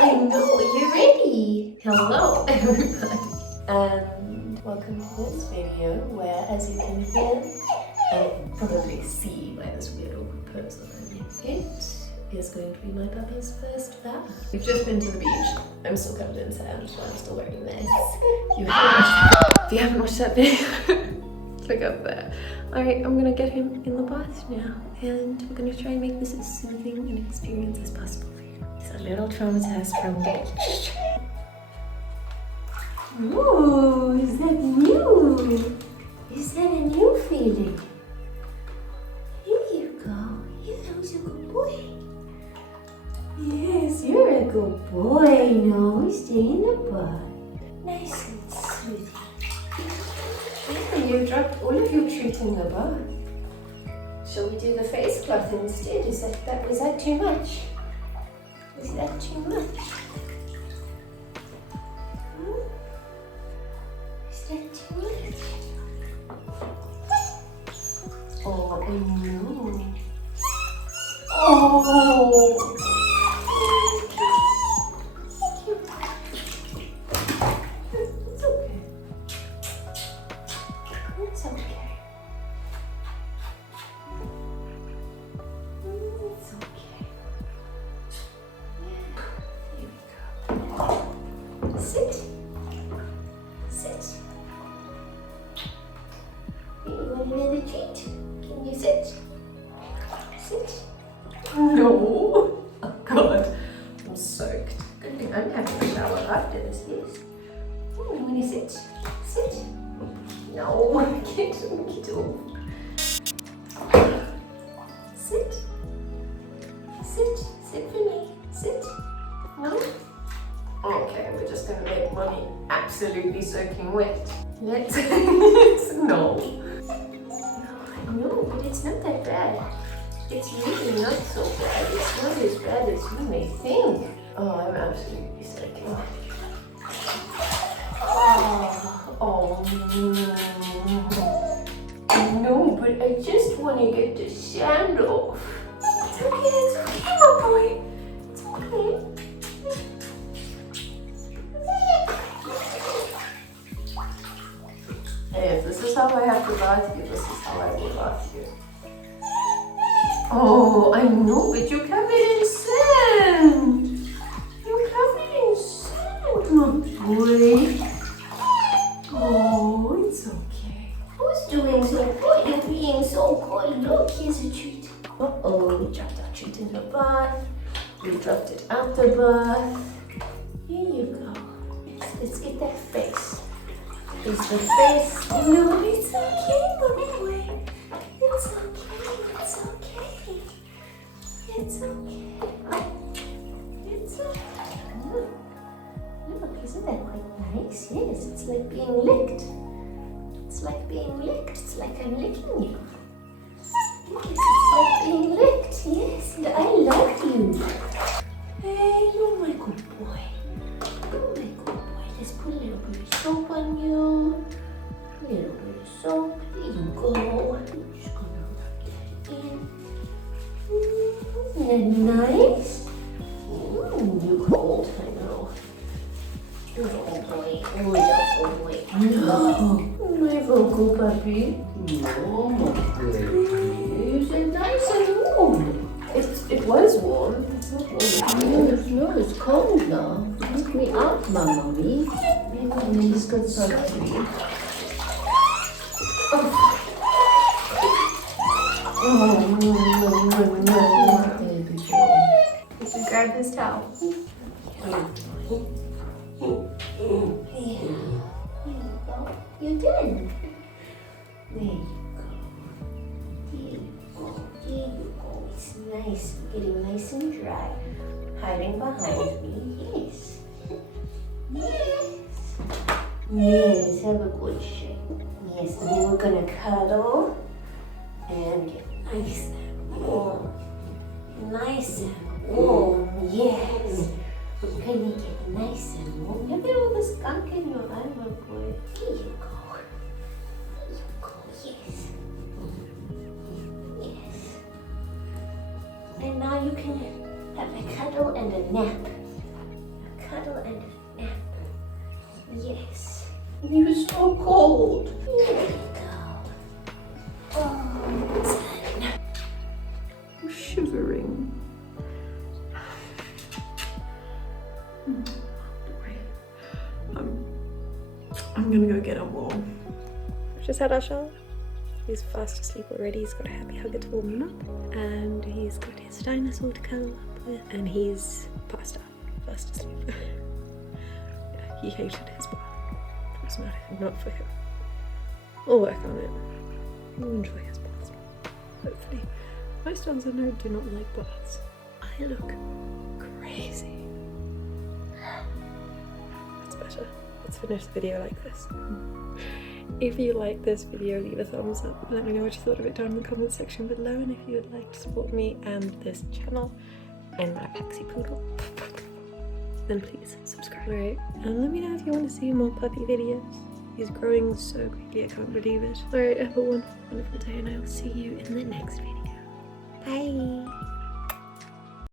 I know, are you ready? Hello everybody and welcome to this video where, as you can hear and probably see by this weird awkward pose that I'm in, it is going to be my papa's first bath. We've just been to the beach. I'm still covered in sand, so I'm still wearing this. If you haven't watched that video, click up there. Alright, I'm gonna get him in the bath now and we're gonna try and make this as soothing an experience as possible for you. It's a little trauma test from the beach. Ooh, is that new? Is that a new feeling? Here you go. You're a good boy. Yes, you're a good boy. No, stay in the bath. Nice and soothing. Yeah, you dropped all of your treat in the bath. Shall we do the face cloth instead? Was that too much? Is that too much? Hmm? Is that too much? Oh, I know. Oh! It's okay. It's okay. It's okay. Yeah, here we go. Sit. Sit. You want another treat? Can you sit? Sit. No. Oh God. I'm soaked. Good thing I'm having a shower after this, yes. Oh, you want to sit? Sit. No, get off. Sit. Sit. Sit for me. Sit. No? Okay, we're just gonna make Mommy absolutely soaking wet. Let's no. I know, but it's not that bad. It's really not so bad. It's not as bad as you may think. Oh, I'm absolutely soaking wet. Oh no, but I just want to get the sand off. It's okay, my boy. It's okay. Hey, if this is how I have to bath you, this is how I will bath you. Oh, I know, but you're covered in sand. You're covered in sand, my boy. Oh, it's okay. Who's doing so good? You're being so good. Look, here's a treat. Uh-oh, we dropped our treat in the bath. We dropped it out the bath. Here you go. Let's get that face. Is the face? No, it's okay, my boy. It's okay. It's okay. It's okay. It's okay. Look, isn't that quite nice? Yes, it's like being licked. It's like being licked. It's like I'm licking you. Yes, it's like being licked. Yes, and I love you. Hey, you're my good boy. You're my good boy. Let's put a little bit of soap on you. A little bit of soap. There you go. I'm just gonna rub that in. Isn't that nice? You're cold, I know. Oh boy, oh boy. No, my vocal puppy. No, my baby. Is it nice and warm? It was warm. It's not warm. No, it's cold now. Take me out, mommy. Maybe he's got something. Oh, no. Baby boy. You should grab this towel. Here you go. You're done. There you go. There you go. There you go. It's nice. Getting nice and dry. Hiding behind me. Yes. Yes. Yes. Have a good shake. Yes. And then we're gonna cuddle and get nice and warm. Nice and warm. Yes. We're gonna get nice and warm. Look at all the skunk in your eye, my boy. Here you go. Here you go. Yes. Yes. And now you can have a cuddle and a nap. He was so cold. Here we go. Oh, I'm shivering. I'm gonna go get him warm. We've just had our shower. He's fast asleep already. He's got a happy hugger to warm him up, and he's got his dinosaur to cuddle up with, and he's passed out, fast asleep. Yeah, he hated his bath. It was not for him. We'll work on it. He'll enjoy his baths, hopefully. Most dogs I know do not like baths. I look crazy. That's better. Let's finish the video like this. If you like this video, leave a thumbs up. Let me know what you thought of it down in the comment section below, and if you would like to support me and this channel and my Paxi Poodle, then please subscribe. Alright, and let me know if you want to see more puppy videos. He's growing so quickly, I can't believe it. Alright, have a wonderful day, and I will see you in the next video. Bye!